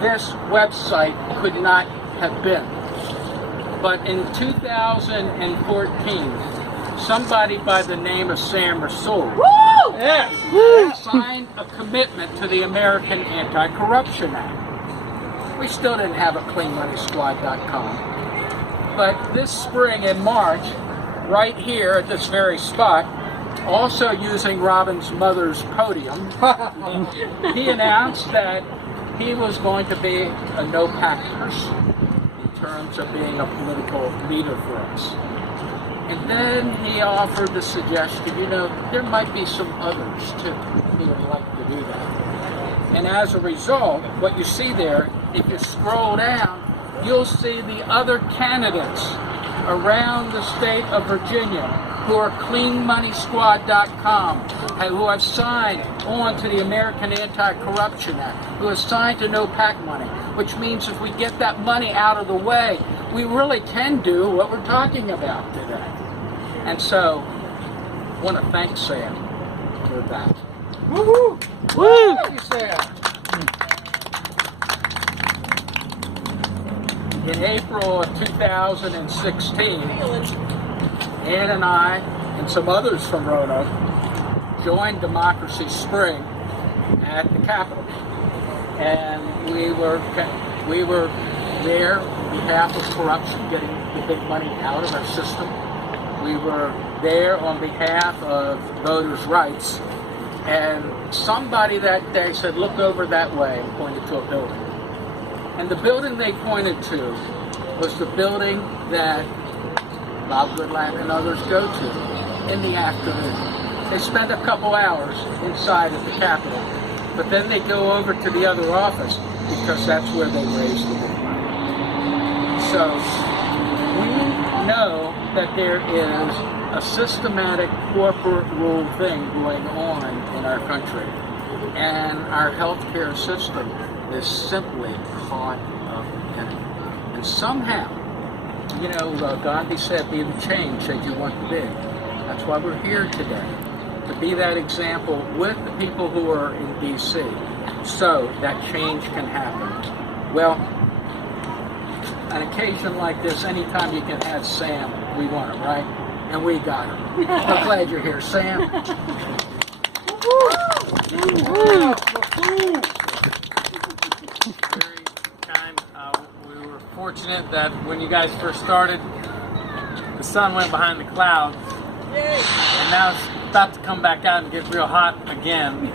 this website could not have been. But in 2014, somebody by the name of Sam Rasool signed a commitment to the American Anti-Corruption Act. We still didn't have a cleanmoneysquad.com. But this spring in March, right here at this very spot, also using Robin's mother's podium, he announced that he was going to be a no-pack person in terms of being a political leader for us. And then he offered the suggestion, there might be some others too who would like to do that. And as a result, what you see there, if you scroll down, you'll see the other candidates around the state of Virginia who are cleanmoneysquad.com, who have signed on to the American Anti-Corruption Act, who have signed to no PAC money, which means if we get that money out of the way, we really can do what we're talking about today. And so, I want to thank Sam for that. Woo-hoo! Woo! Thank you, Sam. In April of 2016, Ann and I and some others from Roanoke joined Democracy Spring at the Capitol. And we were there on behalf of corruption, getting the big money out of our system. We were there on behalf of voters' rights. And somebody that day said, look over that way, and pointed to a building. And the building they pointed to was the building that Bob Goodlatte and others go to in the afternoon. They spend a couple hours inside at the Capitol, but then they go over to the other office because that's where they raise the big money. So we know that there is a systematic corporate rule thing going on in our country, and our healthcare system is simply caught up in it. And somehow, Gandhi said, be the change that you want to be. That's why we're here today, to be that example with the people who are in D.C. so that change can happen. Well, an occasion like this, anytime you can have Sam, we want it, right? And we got him. I'm glad you're here, Sam. Very kind. We were fortunate that when you guys first started, the sun went behind the clouds, and now it's about to come back out and get real hot again.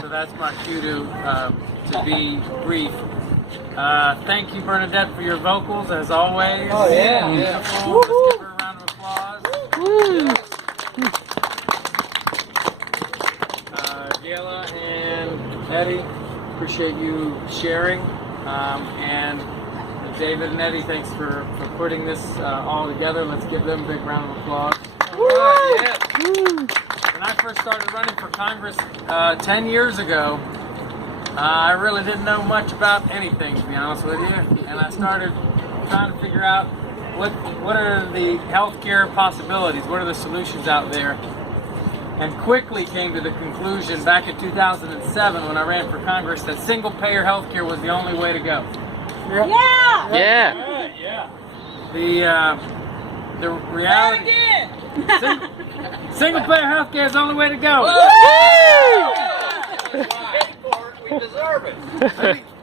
So that's my cue to be brief. Thank you, Bernadette, for your vocals as always. Oh yeah. Beautiful. Let's give her a round of applause. Gayla and Eddie, appreciate you sharing. And David and Eddie, thanks for putting this all together. Let's give them a big round of applause. Yeah. When I first started running for Congress 10 years ago, I really didn't know much about anything, to be honest with you. And I started trying to figure out what are the healthcare possibilities, what are the solutions out there. And quickly came to the conclusion back in 2007 when I ran for Congress that single-payer healthcare was the only way to go. Yeah. The reality. Single-payer healthcare is the only way to go. We deserve it.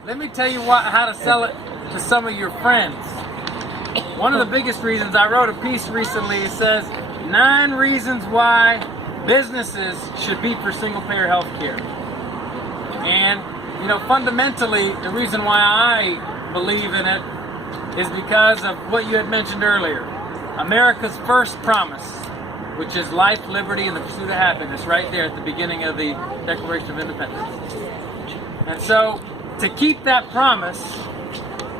Let me tell you how to sell it to some of your friends. One of the biggest reasons, I wrote a piece recently, it says 9 reasons why businesses should be for single-payer health care. And, fundamentally, the reason why I believe in it is because of what you had mentioned earlier. America's first promise, which is life, liberty, and the pursuit of happiness, right there at the beginning of the Declaration of Independence. And so, to keep that promise,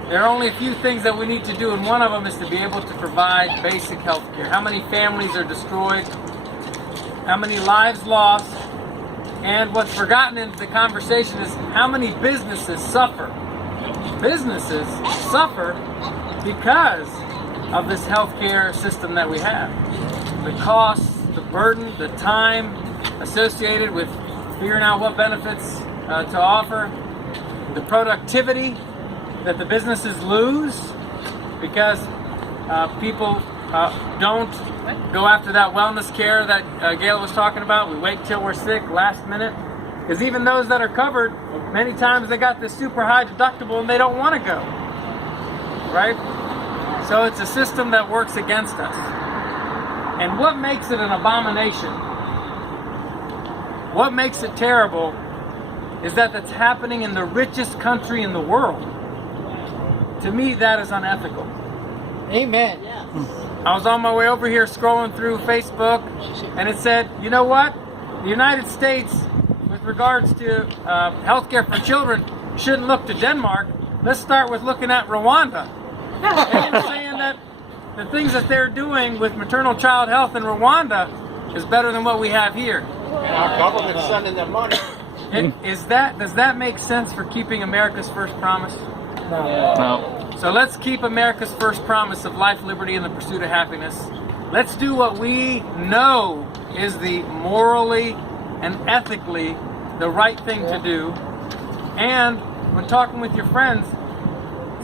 there are only a few things that we need to do, and one of them is to be able to provide basic health care. How many families are destroyed? How many lives lost? And what's forgotten in the conversation is how many businesses suffer. Businesses suffer because of this healthcare system that we have. The costs, the burden, the time associated with figuring out what benefits to offer, the productivity that the businesses lose because people don't go after that wellness care that Gail was talking about. We wait till we're sick, last minute. Because even those that are covered, many times they got this super high deductible and they don't want to go. Right? So it's a system that works against us. And what makes it an abomination, what makes it terrible, is that that's happening in the richest country in the world. To me, that is unethical. Amen. I was on my way over here scrolling through Facebook, and it said, you know what? The United States, with regards to healthcare for children, shouldn't look to Denmark. Let's start with looking at Rwanda. And saying that the things that they're doing with maternal child health in Rwanda is better than what we have here. And our government's sending them money. Does that make sense for keeping America's first promise? No. So let's keep America's first promise of life, liberty, and the pursuit of happiness. Let's do what we know is the morally and ethically the right thing to do. And when talking with your friends,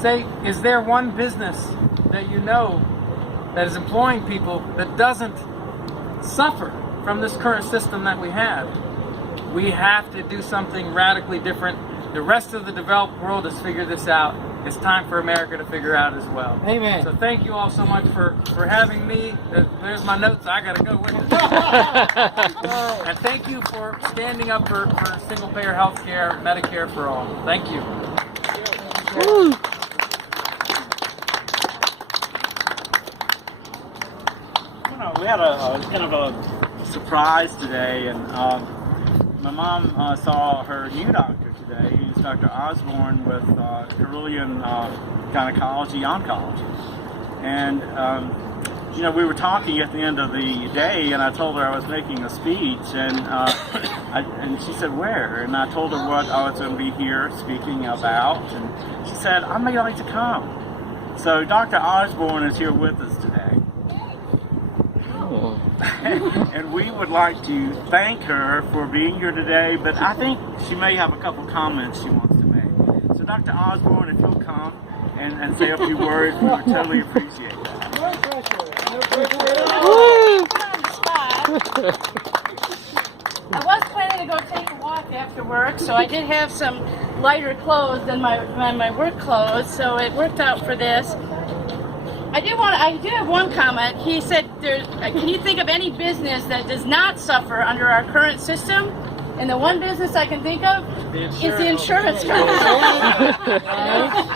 say, is there one business that you know that is employing people that doesn't suffer from this current system that we have? We have to do something radically different. The rest of the developed world has figured this out. It's time for America to figure out as well. Amen. So thank you all so much for having me. There's my notes. I got to go with it. And thank you for standing up for single-payer health care, Medicare for All. Thank you. Woo. We had a kind of a surprise today, and my mom saw her new doctor today. He's Dr. Osborne with Carillion Gynecology Oncology. And, we were talking at the end of the day, and I told her I was making a speech, and and she said, where? And I told her what I was going to be here speaking about, and she said, I may like to come. So Dr. Osborne is here with us today. And we would like to thank her for being here today, but I think she may have a couple comments she wants to make. So Dr. Osborne, if you'll come and say a few words, we would totally appreciate that. No pressure. No pressure. I was planning to go take a walk after work, so I did have some lighter clothes than my work clothes, so it worked out for this. I do have one comment. He said, can you think of any business that does not suffer under our current system? And the one business I can think of is the insurance company.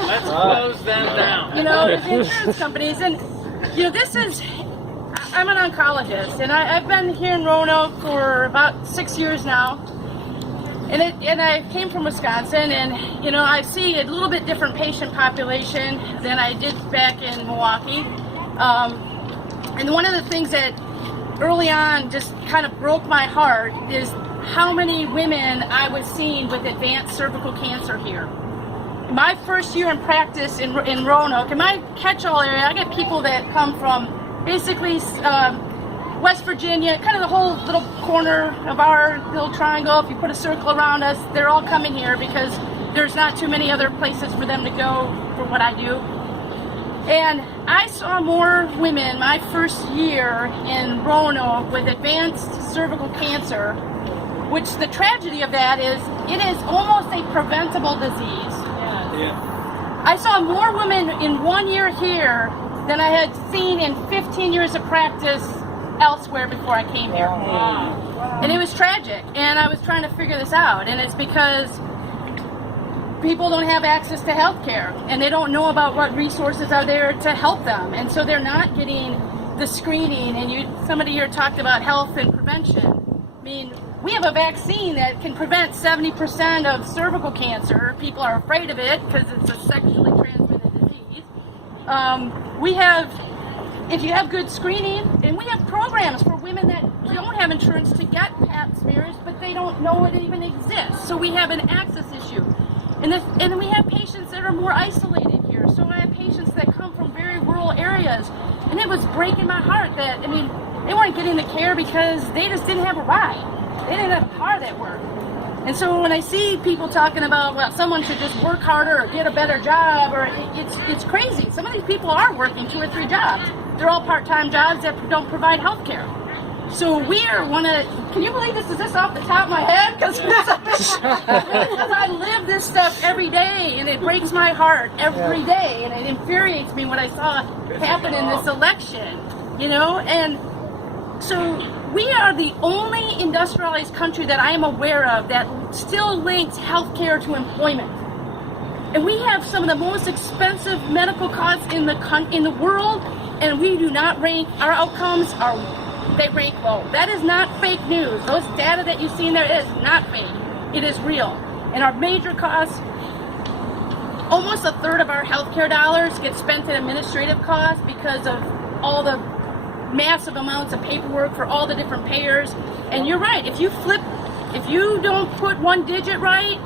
Let's close them down. The insurance companies. And, I'm an oncologist, and I've been here in Roanoke for about 6 years now. And I came from Wisconsin, and I see a little bit different patient population than I did back in Milwaukee. And one of the things that early on just kind of broke my heart is how many women I was seeing with advanced cervical cancer here. My first year in practice in Roanoke, in my catch-all area, I get people that come from basically West Virginia, kind of the whole little corner of our little triangle. If you put a circle around us, they're all coming here because there's not too many other places for them to go for what I do. And I saw more women my first year in Roanoke with advanced cervical cancer, which the tragedy of that is it is almost a preventable disease. Yeah. I saw more women in 1 year here than I had seen in 15 years of practice elsewhere before I came here. Wow. And it was tragic, and I was trying to figure this out, and it's because people don't have access to health care, and they don't know about what resources are there to help them, and so they're not getting the screening. And somebody here talked about health and prevention. I mean, we have a vaccine that can prevent 70% of cervical cancer. People are afraid of it because it's a sexually transmitted disease. If you have good screening, and we have programs for women that don't have insurance to get pap smears, but they don't know it even exists. So we have an access issue. And then we have patients that are more isolated here. So I have patients that come from very rural areas. And it was breaking my heart that, they weren't getting the care because they just didn't have a ride. They didn't have a car that worked. And so when I see people talking about, well, someone should just work harder or get a better job, or it's crazy. Some of these people are working 2 or 3 jobs. They're all part-time jobs that don't provide health care. So we are can you believe this? Is this off the top of my head? Because I live this stuff every day, and it breaks my heart every day, and it infuriates me what I saw happen in this election, you know? And so we are the only industrialized country that I am aware of that still links healthcare to employment. And we have some of the most expensive medical costs in the world, and we do not rank, our outcomes they rank low. That is not fake news. Those data that you see in there is not fake. It is real. And our major costs, almost a third of our healthcare dollars get spent in administrative costs because of all the massive amounts of paperwork for all the different payers. And you're right, if you don't put one digit right,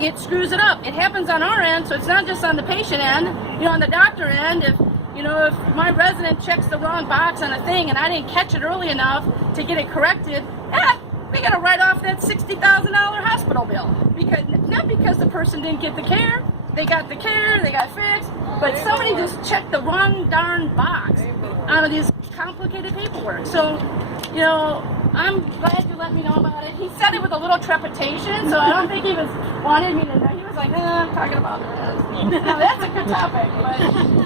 it screws it up. It happens on our end, so it's not just on the patient end. You know, on the doctor end, if my resident checks the wrong box on a thing and I didn't catch it early enough to get it corrected, we gotta write off that $60,000 hospital bill. Not because the person didn't get the care, they got the care, they got fixed, but somebody just checked the wrong darn box out of these complicated paperwork. So, you know, I'm glad you let me know about it. He said it with a little trepidation, so I don't think he wanted me to know. He was like, I'm talking about the rest. Now, that's a good topic.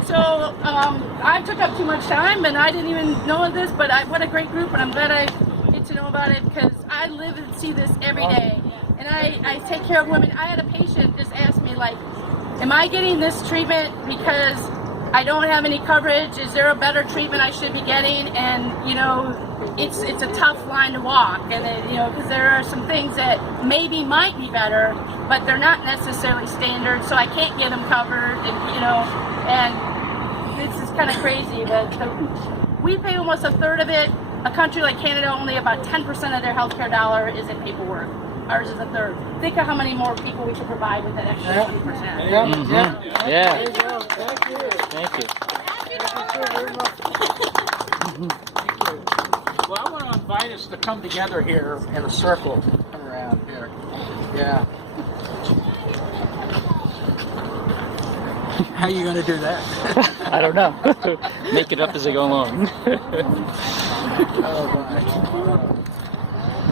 So I took up too much time, and I didn't even know this, but what a great group, and I'm glad I get to know about it, because I live and see this every day. And I take care of women. I had a patient just ask me, like, am I getting this treatment because I don't have any coverage? Is there a better treatment I should be getting? And, you know, it's a tough line to walk, and because there are some things that maybe might be better, but they're not necessarily standard, so I can't get them covered, and this is kind of crazy, but we pay almost a third of it. A country like Canada, only about 10% of their healthcare dollar is in paperwork. Ours is a third. Think of how many more people we could provide with that extra 20%. Yeah. There you go. Thank you. Thank you. Well, I want to invite us to come together here in a circle. Come around here. Yeah. How are you going to do that? I don't know. Make it up as I go along. Oh, my.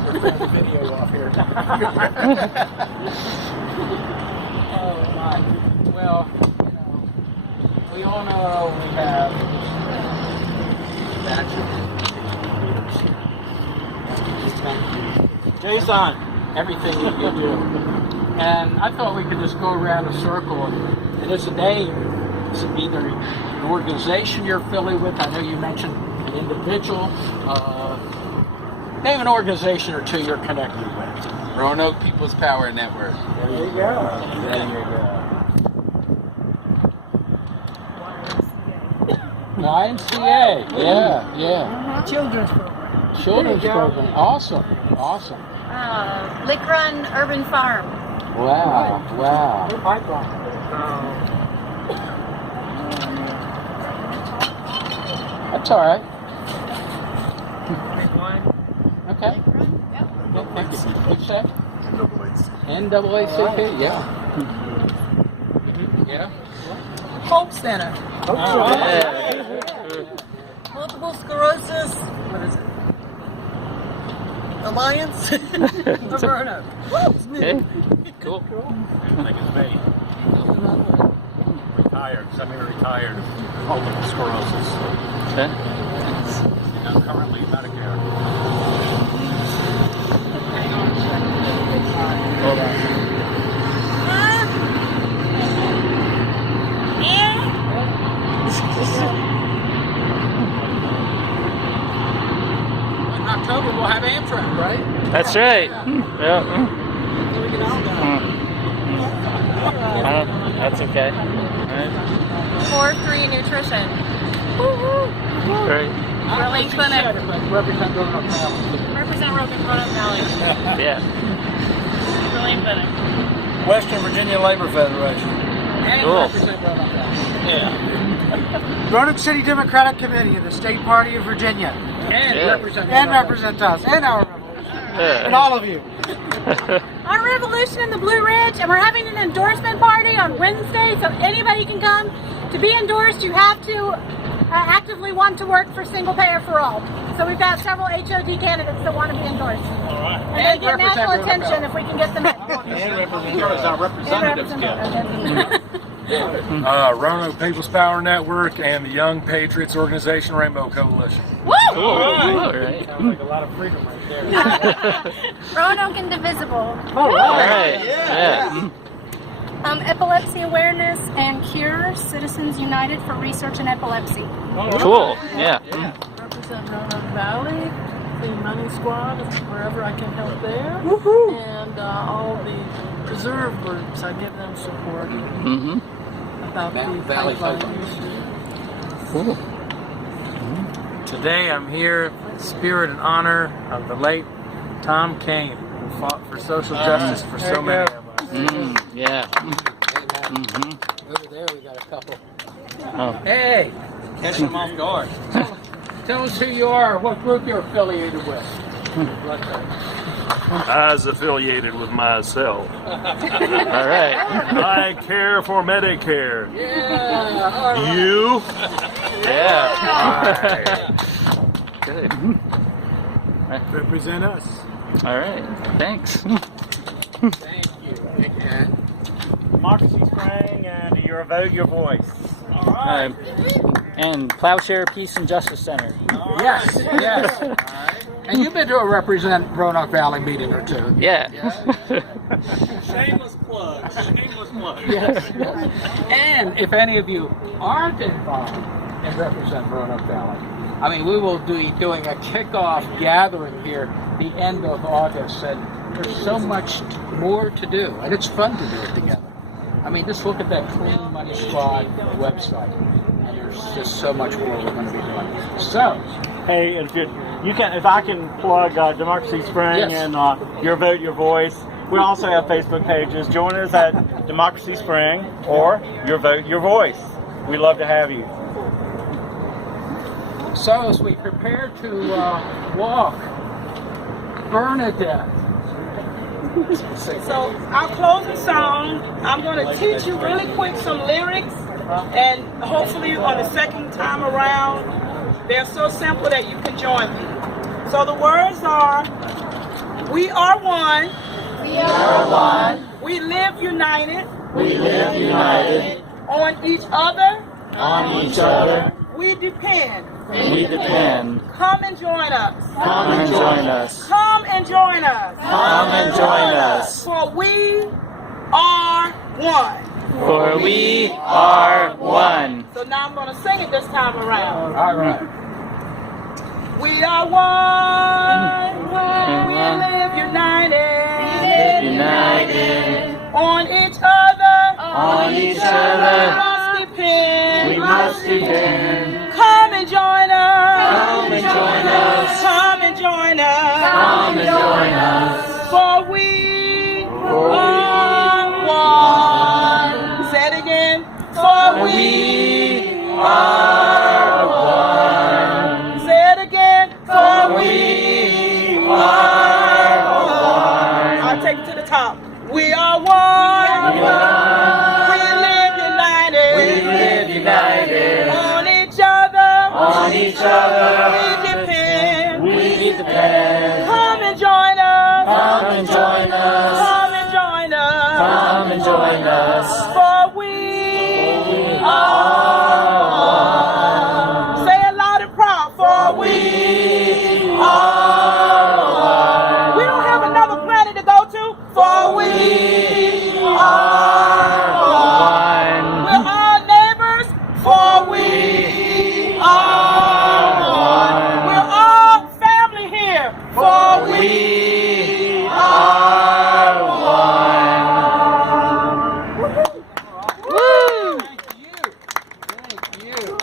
We're trying the video off here. Oh, my. Well, we all know we have Jason. everything that you do. And I thought we could just go around a circle, and it's a name. It's either an organization you're affiliated with. I know you mentioned an individual. Name an organization or two you're connected with. Roanoke People's Power Network. There you go. There you go. YMCA. Yeah. Children's program. Children's program. Awesome. Lick Run Urban Farm. Wow. That's all right. Okay. Yeah, thank you. What'd you say? NAACP. Yeah. Yeah. Hope Center. Multiple sclerosis. What is it? Alliance of Roanoke. Okay. Cool. Like it's me. Retired, semi-retired, multiple sclerosis. Okay. And I'm currently Medicare. Hold on. In October we'll have Amtrak, right? That's right. Yeah. That's okay. All right. 4-3 Nutrition. Great. Really clinic. Represent Roanoke Valley. Represent Roanoke Valley. Yeah. Really clinic. Western Virginia Labor Federation. And Cool. represent Roanoke Valley. Yeah. Roanoke City Democratic Committee of the State Party of Virginia. And Yeah. represent And Roanoke represent us and our revolution. Yeah. And all of you. our revolution in the Blue Ridge, and we're having an endorsement party on Wednesday, so anybody can come. To be endorsed, you have to actively want to work for single payer for all. So we've got several HOD candidates that want to be endorsed. All right. And they get national attention if we can get them. And represent our representatives Roanoke People's Power Network and the Young Patriots Organization Rainbow Coalition. Woo! All right. Sounds like a lot of freedom right there. Roanoke Indivisible. All right. Yeah. Epilepsy Awareness and Cure, Citizens United for Research in Epilepsy. Cool. Yeah. Represent Roanoke Valley, the Money Squad, wherever I can help there. And all the preserve groups, I give them support about the pipeline issue. Cool. Today I'm here in spirit and honor of the late Tom Kane, who fought for social justice for so many of us. Yeah. Over there we got a couple. Oh. Hey, catch them off guard. tell us who you are, what group you're affiliated with. I was affiliated with myself. All right. I care for Medicare. Yeah. All right. You? Yeah. Good. Represent us. All right. Thanks. Thank you. And Democracy Spring and Your Vote, Your Voice. all right. And Plowshare Peace and Justice Center. Yes, yes. All right. And you've been to a Represent Roanoke Valley meeting or two. Yeah. Shameless plug. Shameless plug. Yes, yes. And if any of you aren't involved in Represent Roanoke Valley, I mean, we will be doing a kickoff gathering here the end of August, and there's so much more to do, and it's fun to do it together. I mean, just look at that Clean Money Squad website, and there's just so much more we're going to be doing. So, Hey, if I can plug Democracy Spring Yes. and Your Vote, Your Voice. We also have Facebook pages. Join us at Democracy Spring or Your Vote, Your Voice. We'd love to have you. so as we prepare to walk, Bernadette. So our closing song, I'm going to teach you really quick some lyrics, and hopefully on the second time around, they're so simple that you can join me. So the words are, we are one. We are one. We live united. We live united. On each other. On each other. We depend. We depend. Come and join us. Come and join us. Come and join us. Come and join us. For we are one. For we are one. So now I'm going to sing it this time around. All right. We are one. We live united. We live United. on each other. On each other. We must depend. We must depend. Come and join us. Come and join us. Come and join us. Come and join us. For we are one. Say it again. For we are one. Say it again. For We are one. I'll take it to the top. We are one. We live united. We live united. On each other. On each other. We depend. We depend. Come and join us. Come and join us. Come and join us. Come and join us. For we are one. Say it loud and proud. For we are one. We don't have another planet to go to. For we are one. We're all neighbors. For we are one. We're all family here. For we are one. Woo! Thank you.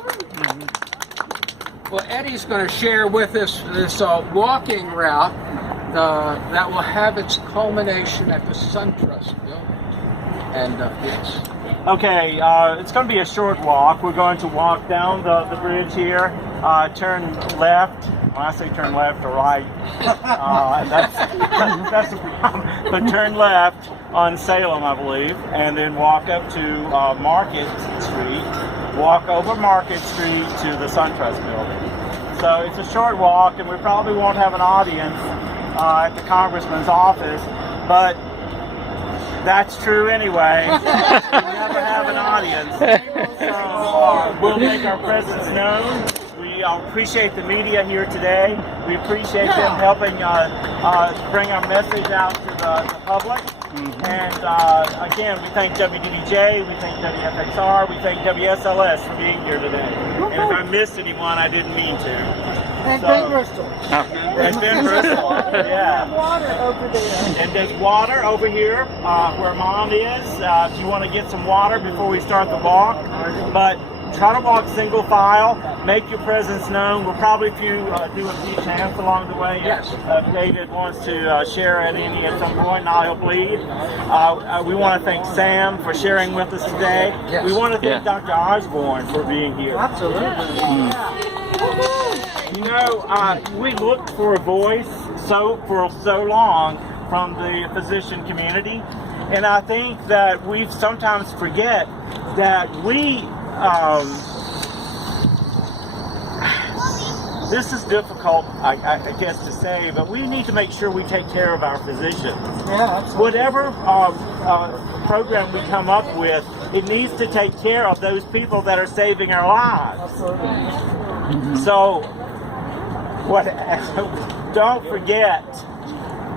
Well, Eddie's going to share with us this walking route that will have its culmination at the SunTrust building. And yes. Okay, it's going to be a short walk. We're going to walk down the bridge here, turn left when I say turn left or right, that's the problem. But turn left on Salem, I believe, and then walk up to Market Street, walk over Market Street to the SunTrust building. So it's a short walk, and we probably won't have an audience at the congressman's office, but that's true anyway. We never have an audience. So we'll make our presence known. We appreciate the media here today. We appreciate them helping bring our message out to the public. And again, we thank WDDJ, we thank WFXR, we thank WSLS for being here today. And if I missed anyone, I didn't mean to. And Ben Bristol. And Ben Bristol, yeah. Water over there. And there's water over here where Mom is. If you want to get some water before we start the walk. But try to walk single file. Make your presence known. We'll probably do a few chants along the way. Yes. If David wants to share at some point, now he'll lead. We want to thank Sam for sharing with us today. Yes. We want to thank Dr. Osborne for being here. Absolutely. You know, we looked for a voice for so long from the physician community, and I think that we sometimes forget that this is difficult, I guess to say, but we need to make sure we take care of our physicians. Yeah, absolutely. Whatever program we come up with, it needs to take care of those people that are saving our lives. Absolutely. So, don't forget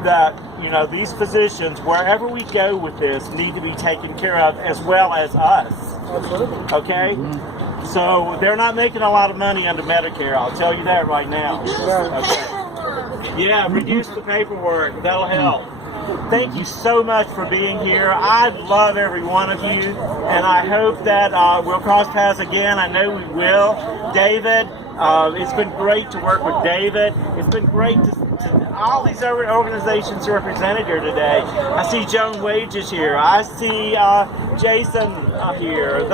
that, you know, these physicians, wherever we go with this, need to be taken care of as well as us. Absolutely. Okay? So they're not making a lot of money under Medicare, I'll tell you that right now. Okay. Yeah, reduce the paperwork, that'll help. Thank you so much for being here. I love every one of you, and I hope that we'll cross paths again. I know we will. David, it's been great to work with David. It's been great to all these other organizations represented here today. I see Joan Wages here. I see Jason here.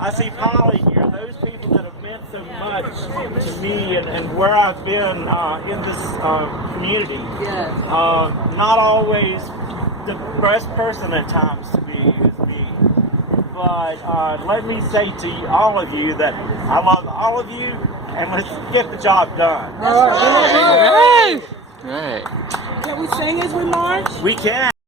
I see Polly here. Those people that have meant so much to me and where I've been in this community. Yes. Not always the best person at times to be is me. But let me say to all of you that I love all of you, and let's get the job done. Right. Can we sing as we march? We can.